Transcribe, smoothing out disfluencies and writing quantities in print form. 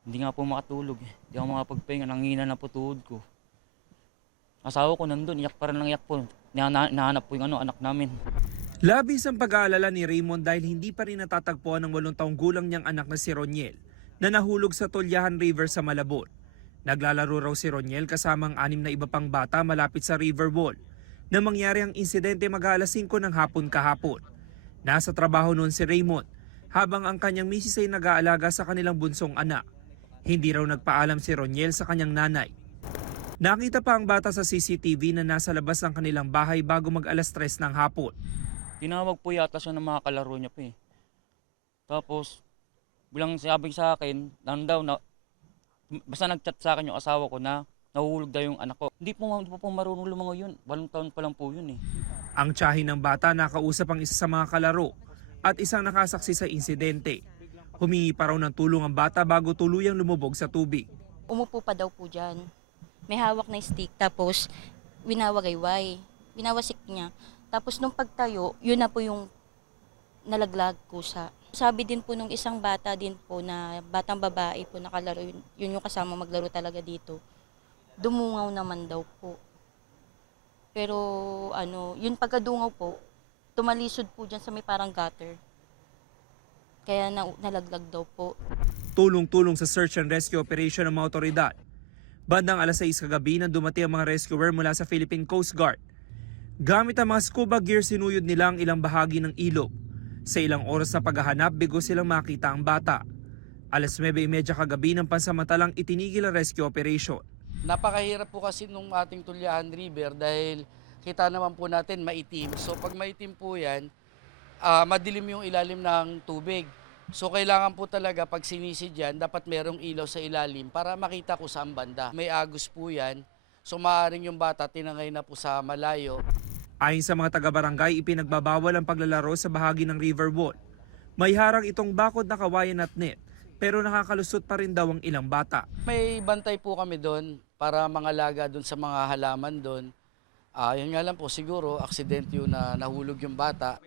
Hindi nga po makatulog eh. Hindi ako makapagpahinga, nanghina na po tuhod ko. Asawa ko nandun, iyak pa rin ng iyak po. Nahanap po yung anak namin. Labis ang pag-aalala ni Raymond dahil hindi pa rin natatagpuan ng 8 taong gulang niyang anak na si Roniel na nahulog sa Tulyahan River sa Malabon. Naglalaro raw si Roniel kasama ang 6 na iba pang bata malapit sa river wall na mangyari ang insidente mag-aalas 5 ng hapon kahapon. Nasa trabaho noon si Raymond habang ang kanyang misis ay nag-aalaga sa kanilang bunsong anak. Hindi raw nagpaalam si Roniel sa kanyang nanay. Nakita pa ang bata sa CCTV na nasa labas ng kanilang bahay bago mag-alas 3 ng hapon. Tinawag po yata siya ng mga kalaro niya po eh. Tapos, bilang sabi sa akin, basta nag-chat sa akin yung asawa ko na nahuhulog daw yung anak ko. Hindi po marunong lumangoy yun. 8 taon pa lang po yun eh. Ang tiyahin ng bata nakausap ang isa sa mga kalaro at isang nakasaksi sa insidente. Humingi pa raw ng tulong ang bata bago tuluyang lumubog sa tubig. Umupo pa daw po dyan. May hawak na stick, tapos winawagayway. Winawasik niya. Tapos nung pagtayo, yun na po yung nalaglag kusa. Sabi din po nung isang bata din po na batang babae po nakalaro, yun yung kasama maglaro talaga dito. Dumungaw naman daw po. Pero yun pagkadungaw po, tumalisod po dyan sa may parang gutter. Kaya nalaglag daw po. Tulong-tulong sa search and rescue operation ng mga otoridad. Bandang alas 6 kagabi nang dumating ang mga rescuer mula sa Philippine Coast Guard. Gamit ang mga scuba gear sinuyod nila ang ilang bahagi ng ilog. Sa ilang oras na paghahanap, bigo silang makita ang bata. Alas 9:30 kagabi ng pansamantalang itinigil ang rescue operation. Napakahirap po kasi nung ating Tulyahan River dahil kita naman po natin maitim. So pag maitim po yan, madilim yung ilalim ng tubig. So kailangan po talaga pag sinisid yan, dapat merong ilaw sa ilalim para makita kung saan banda. May agos po yan, so maaaring yung bata tinangay na po sa malayo. Ayon sa mga taga-barangay, ipinagbabawal ang paglalaro sa bahagi ng river wall. May harang itong bakod na kawayan at net, pero nakakalusot pa rin daw ang ilang bata. May bantay po kami doon para mangalaga doon sa mga halaman doon. Yun nga lang po siguro, aksidente yun na nahulog yung bata.